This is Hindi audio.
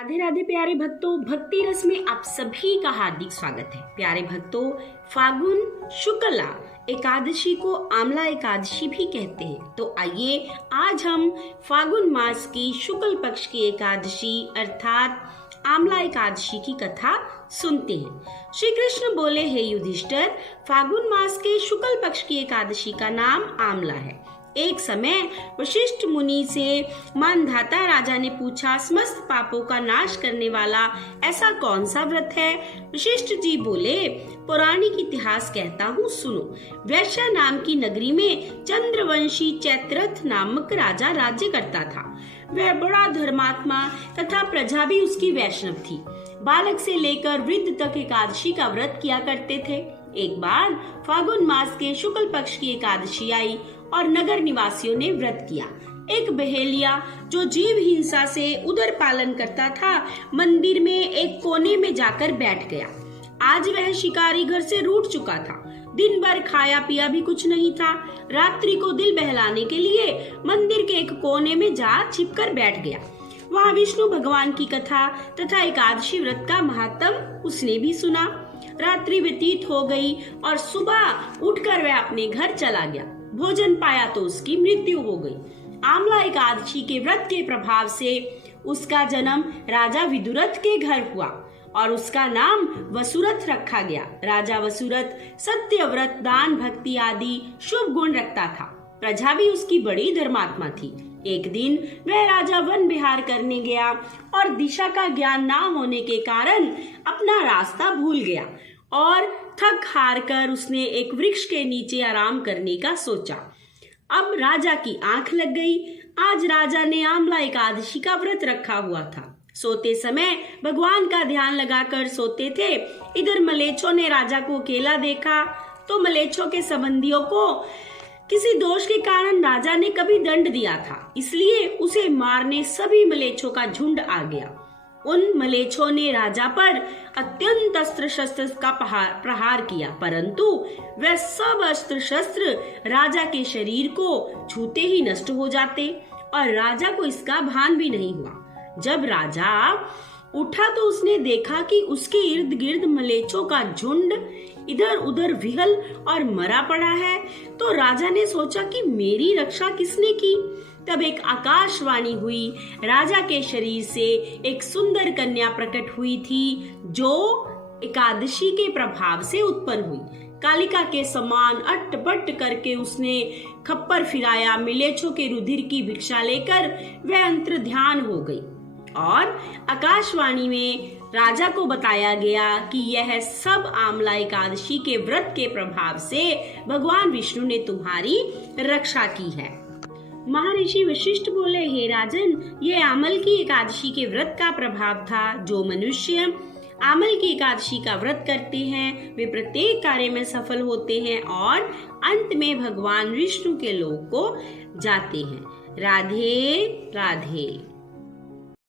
राधे राधे प्यारे भक्तों, भक्ति रस में आप सभी का हार्दिक स्वागत है। प्यारे भक्तों, फागुन शुक्ला एकादशी को आमला एकादशी भी कहते हैं। तो आइए आज हम फागुन मास की शुक्ल पक्ष की एकादशी अर्थात आमला एकादशी की कथा सुनते हैं। श्री कृष्ण बोले, हे युधिष्ठिर, फागुन मास के शुक्ल पक्ष की एकादशी का नाम आमला है। एक समय वशिष्ठ मुनि से मानधाता राजा ने पूछा, समस्त पापों का नाश करने वाला ऐसा कौन सा व्रत है? वशिष्ठ जी बोले, पौराणिक इतिहास कहता हूँ, सुनो। वैश्या नाम की नगरी में चंद्रवंशी चैत्ररथ नामक राजा राज्य करता था। वह बड़ा धर्मात्मा तथा प्रजा भी उसकी वैष्णव थी। बालक से लेकर वृद्ध तक एकादशी का व्रत किया करते थे। एक बार फागुन मास के शुक्ल पक्ष की एकादशी आई और नगर निवासियों ने व्रत किया। एक बहेलिया जो जीव हिंसा से उदर पालन करता था, मंदिर में एक कोने में जाकर बैठ गया। आज वह शिकारी घर से रूठ चुका था। दिन भर खाया पिया भी कुछ नहीं था। रात्रि को दिल बहलाने के लिए मंदिर के एक कोने में जा छिपकर बैठ गया। वहाँ विष्णु भगवान की कथा तथा एकादशी व्रत का महात्म उसने भी सुना। रात्रि व्यतीत हो गई और सुबह उठकर वह अपने घर चला गया। भोजन पाया तो उसकी मृत्यु हो गई। आमला एकादशी के व्रत के प्रभाव से उसका जन्म राजा विदुरथ के घर हुआ और उसका नाम वसुरथ रखा गया। राजा वसुरथ सत्य, व्रत, दान, भक्ति आदि शुभ गुण रखता था। प्रजा भी उसकी बड़ी धर्मात्मा थी। एक दिन वह राजा वन विहार करने गया और दिशा का ज्ञान ना होने के कारण अपना रास्ता भूल गया और थक हार कर उसने एक वृक्ष के नीचे आराम करने का सोचा। अब राजा की आंख लग गई। आज राजा ने आमला एकादशी का व्रत रखा हुआ था। सोते समय भगवान का ध्यान लगाकर सोते थे। इधर मलेच्छों ने राजा को अकेला देखा तो मलेच्छों के संबंधियों को किसी दोष के कारण राजा ने कभी दंड दिया था, इसलिए उसे मारने सभी मलेच्छों का झुंड आ गया। उन मलेच्छों ने राजा पर अत्यंत अस्त्र शस्त्र का प्रहार किया, परंतु वह सब अस्त्र शस्त्र राजा के शरीर को छूते ही नष्ट हो जाते और राजा को इसका भान भी नहीं हुआ। जब राजा उठा तो उसने देखा कि उसके इर्द गिर्द मलेच्छों का झुंड इधर उधर विहल और मरा पड़ा है। तो राजा ने सोचा कि मेरी रक्षा किसने की? तब एक आकाशवाणी हुई। राजा के शरीर से एक सुंदर कन्या प्रकट हुई थी जो एकादशी के प्रभाव से उत्पन्न हुई। कालिका के समान अट्टपट्ट करके उसने खप्पर फिराया। मलेच्छों के रुधिर की भिक्षा लेकर वह अंतर ध्यान हो गई और आकाशवाणी में राजा को बताया गया कि यह सब आमला एकादशी के व्रत के प्रभाव से भगवान विष्णु ने तुम्हारी रक्षा की है। महर्षि वशिष्ठ बोले, हे राजन, यह आमल की एकादशी के व्रत का प्रभाव था। जो मनुष्य आमल की एकादशी का व्रत करते हैं वे प्रत्येक कार्य में सफल होते हैं और अंत में भगवान विष्णु के लोक को जाते हैं। राधे राधे।